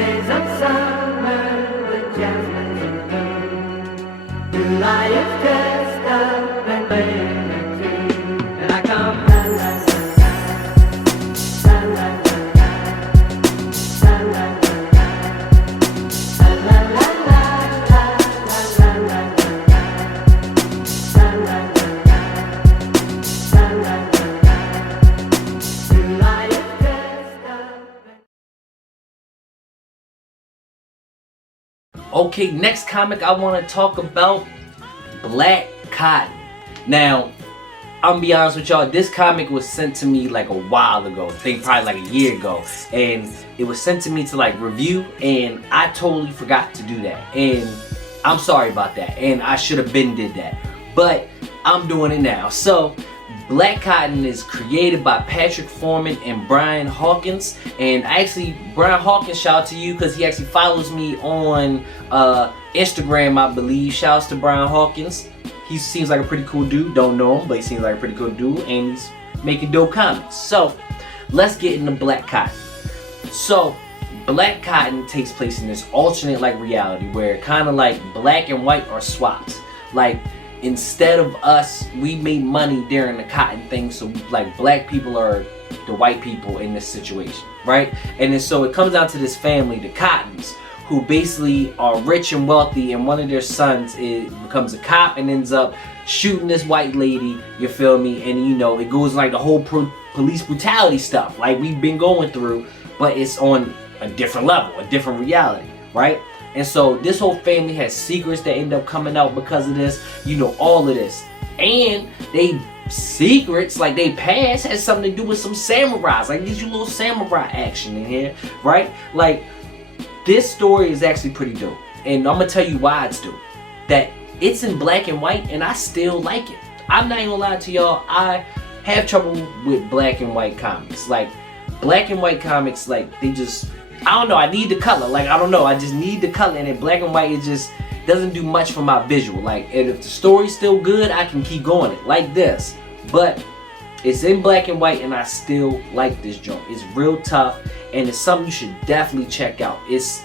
days of summer with jasmine in bloom. July is dressed up and playing a tune, and I come la la la la la la la la la Okay, next comic I want to talk about, Black Cotton. Now, I'm gonna be honest with y'all, this comic was sent to me like a while ago, I think probably like a year ago, and it was sent to me to like review, and I totally forgot to do that, and I'm sorry about that, and I should have been did that, but I'm doing it now. So Black Cotton is created by Patrick Foreman and Brian Hawkins, and actually Brian Hawkins, shout out to you because he actually follows me on Instagram, I believe. Shouts to Brian Hawkins. He seems like a pretty cool dude. Don't know him, but he seems like a pretty cool dude, and he's making dope comics. So let's get into Black Cotton. So Black Cotton takes place in this alternate like reality where kind of like black and white are swapped. Like, instead of us, we made money during the cotton thing, so like black people are the white people in this situation, right? And then so it comes down to this family, the Cottons, who basically are rich and wealthy, and one of their sons becomes a cop and ends up shooting this white lady, you feel me? And you know, it goes like the whole police brutality stuff like we've been going through, but it's on a different level, a different reality, right? And so this whole family has secrets that end up coming out because of this, you know, all of this. And they secrets, like they past, has something to do with some samurais. Like, these you little samurai action in here, right? Like, this story is actually pretty dope. And I'm gonna tell you why it's dope. That it's in black and white, and I still like it. I'm not even gonna lie to y'all, I have trouble with black and white comics. Like, black and white comics, like, they just, I don't know, I need the color. Like, I don't know, I just need the color, and in black and white it just doesn't do much for my visual. Like, and if the story's still good, I can keep going it like this. But it's in black and white, and I still like this joint. It's real tough, and it's something you should definitely check out. It's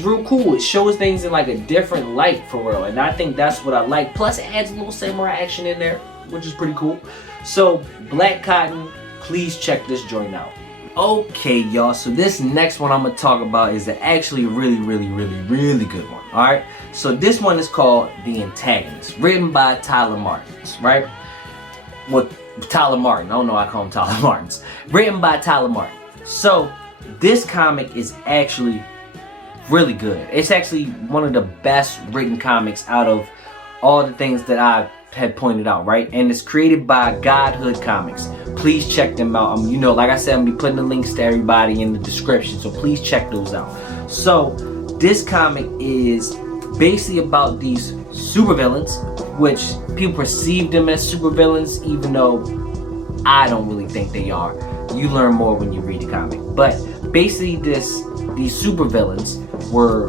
real cool. It shows things in like a different light for real, and I think that's what I like. Plus it adds a little samurai action in there, which is pretty cool. So Black Cotton, please check this joint out. Okay, y'all, so this next one I'm gonna talk about is actually really good one. Alright, so this one is called The Antagonist, written by Tyler Martens, right? Well, Tyler Martin, I don't know why I call him Tyler Martens. Written by Tyler Martin. So this comic is actually really good. It's actually one of the best written comics out of all the things that I had pointed out, right? And it's created by Godhood Comics. Please check them out. You know, like I said, I'm gonna be putting the links to everybody in the description, so please check those out. So this comic is basically about these supervillains, which people perceive them as supervillains, even though I don't really think they are. You learn more when you read the comic. But basically these supervillains were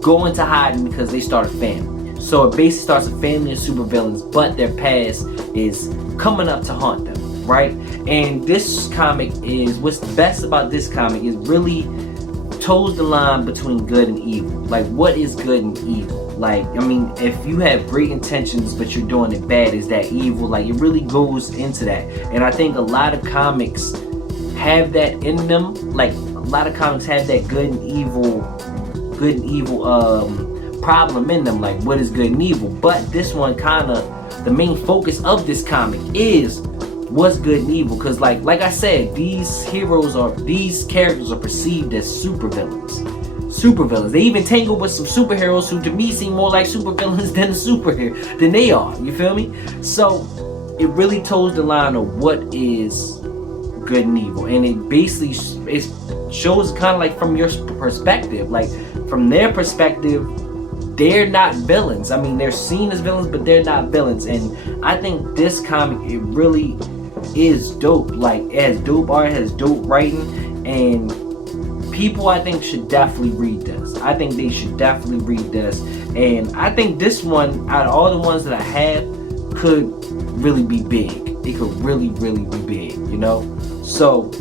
going to hiding because they started a family. So it basically starts a family of supervillains, but their past is coming up to haunt them, right? And this comic is, what's best about this comic is really toes the line between good and evil. Like, what is good and evil? Like, I mean, if you have great intentions but you're doing it bad, is that evil? Like, it really goes into that. And I think a lot of comics have that in them. Like, a lot of comics have that good and evil problem in them, like what is good and evil. But this one kind of, the main focus of this comic is what's good and evil, because like I said, these characters are perceived as supervillains. They even tangle with some superheroes who to me seem more like supervillains than they are, you feel me? So it really toes the line of what is good and evil, and it basically shows kind of like from your perspective. Like, from their perspective, they're not villains. I mean, they're seen as villains, but they're not villains. And I think this comic, it really is dope. Like, it has dope art, it has dope writing, and people, I think, should definitely read this. I think they should definitely read this. And I think this one, out of all the ones that I have, could really be big. It could really be big, you know? So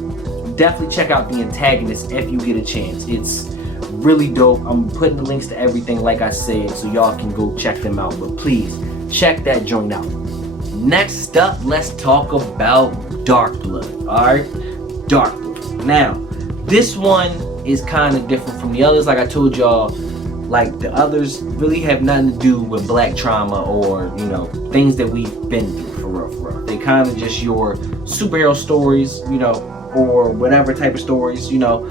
definitely check out The Antagonist if you get a chance. It's Really dope. I'm putting the links to everything like I said, so y'all can go check them out. But please check that joint out. Next up, let's talk about Dark Blood. Alright, Dark Blood. Now, this one is kind of different from the others. Like I told y'all, like the others really have nothing to do with black trauma or, you know, things that we've been through for real. They kind of just your superhero stories, you know, or whatever type of stories, you know.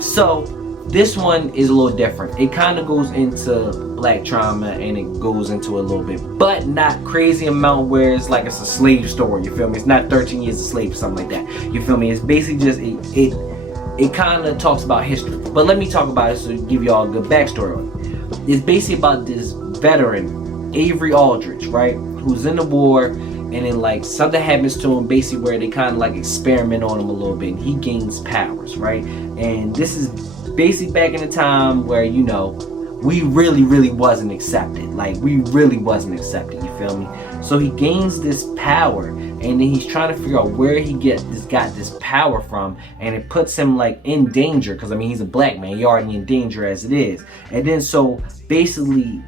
So this one is a little different. It kind of goes into black trauma and it goes into a little bit, but not crazy amount where it's like it's a slave story, you feel me? It's not 13 years a slave or something like that, you feel me? It's basically just, it kind of talks about history. But let me talk about it so to give y'all a good backstory on it. It's basically about this veteran, Avery Aldrich, right? Who's in the war, and then like something happens to him basically where they kind of like experiment on him a little bit and he gains powers, right? And this is basically back in the time where, you know, we really wasn't accepted. Like, we really wasn't accepted, you feel me? So he gains this power, and then he's trying to figure out where he got this power from, and it puts him like in danger, because I mean, he's a black man, he already in danger as it is. And then so basically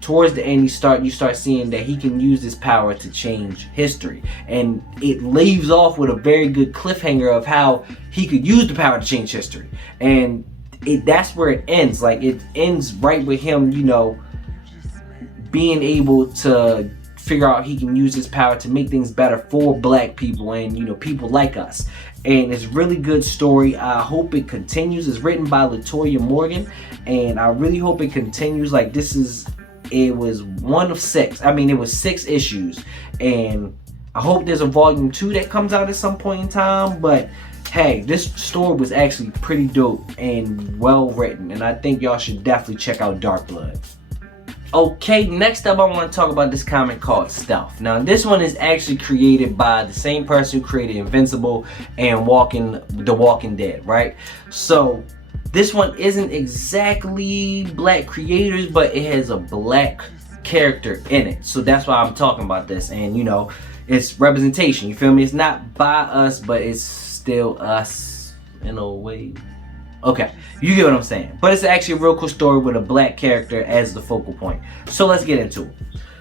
towards the end, you start seeing that he can use this power to change history, and it leaves off with a very good cliffhanger of how he could use the power to change history. And that's where it ends. Like, it ends right with him, you know, being able to figure out he can use his power to make things better for black people and, you know, people like us. And it's a really good story. I hope it continues. It's written by Latoya Morgan, and I really hope it continues. Like, it was one of 6. I mean, it was 6 issues, and I hope there's a volume 2 that comes out at some point in time. But hey, this story was actually pretty dope and well written, and I think y'all should definitely check out Dark Blood. Okay, next up I want to talk about this comic called Stealth. Now, this one is actually created by the same person who created Invincible and The Walking Dead, right? So this one isn't exactly black creators, but it has a black character in it. So that's why I'm talking about this. And, you know, it's representation, you feel me? It's not by us, but it's still us in a way. Okay, you get what I'm saying. But it's actually a real cool story with a black character as the focal point. So let's get into it.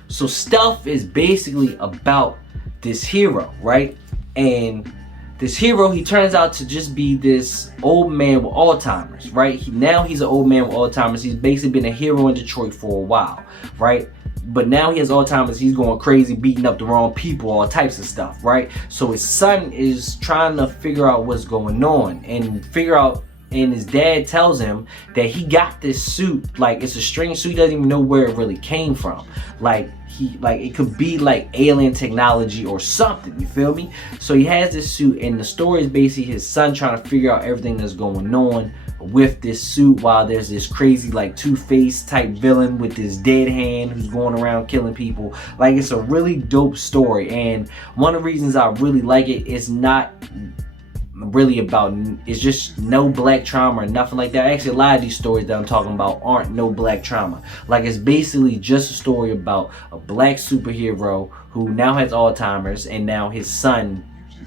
So Stealth is basically about this hero, right? And this hero, he turns out to just be this old man with Alzheimer's, right? Now he's an old man with Alzheimer's. He's basically been a hero in Detroit for a while, right? But now he has Alzheimer's, he's going crazy, beating up the wrong people, all types of stuff, right? So his son is trying to figure out what's going on and his dad tells him that he got this suit, like it's a strange suit, he doesn't even know where it really came from. Like it could be like alien technology or something, you feel me? So he has this suit, and the story is basically his son trying to figure out everything that's going on with this suit, while there's this crazy like Two-Face type villain with this dead hand who's going around killing people. Like, it's a really dope story, and one of the reasons I really like it is not really about, it's just no black trauma or nothing like that. Actually, a lot of these stories that I'm talking about aren't no black trauma. Like, it's basically just a story about a black superhero who now has Alzheimer's, and now his son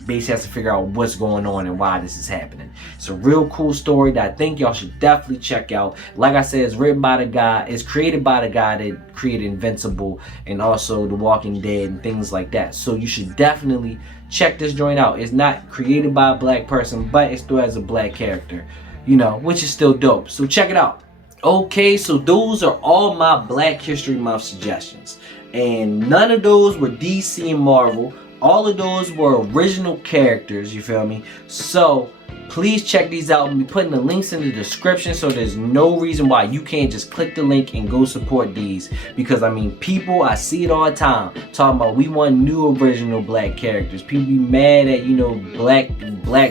basically has to figure out what's going on and why this is happening. It's a real cool story that I think y'all should definitely check out. Like I said, it's written by the guy, it's created by the guy that created Invincible and also The Walking Dead and things like that. So you should definitely check this joint out. It's not created by a black person, but it still has a black character, you know, which is still dope. So check it out. Okay, so those are all my Black History Month suggestions, and none of those were DC and Marvel. All of those were original characters, you feel me? So please check these out. I'll be putting the links in the description, so there's no reason why you can't just click the link and go support these. Because I mean, people, I see it all the time talking about we want new original black characters. People be mad at, you know, black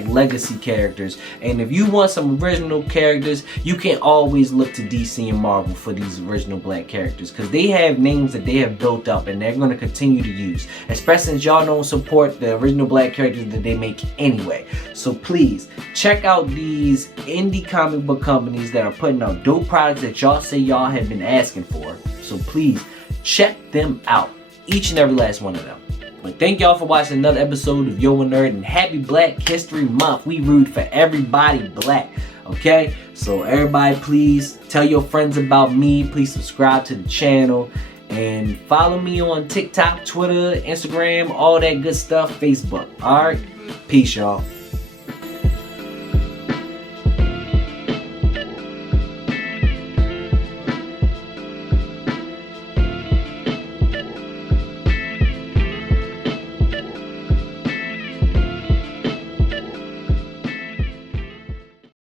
legacy characters. And if you want some original characters, you can always look to DC and Marvel for these original black characters, because they have names that they have built up and they're going to continue to use, especially since y'all don't support the original black characters that they make anyway. So please check out these indie comic book companies that are putting out dope products that y'all say y'all have been asking for. So please check them out, each and every last one of them. But thank y'all for watching another episode of Yo a Nerd, and happy Black History Month. We root for everybody black. Okay, so everybody, please tell your friends about me. Please subscribe to the channel and follow me on TikTok, Twitter, Instagram, all that good stuff, Facebook. All right, peace, y'all.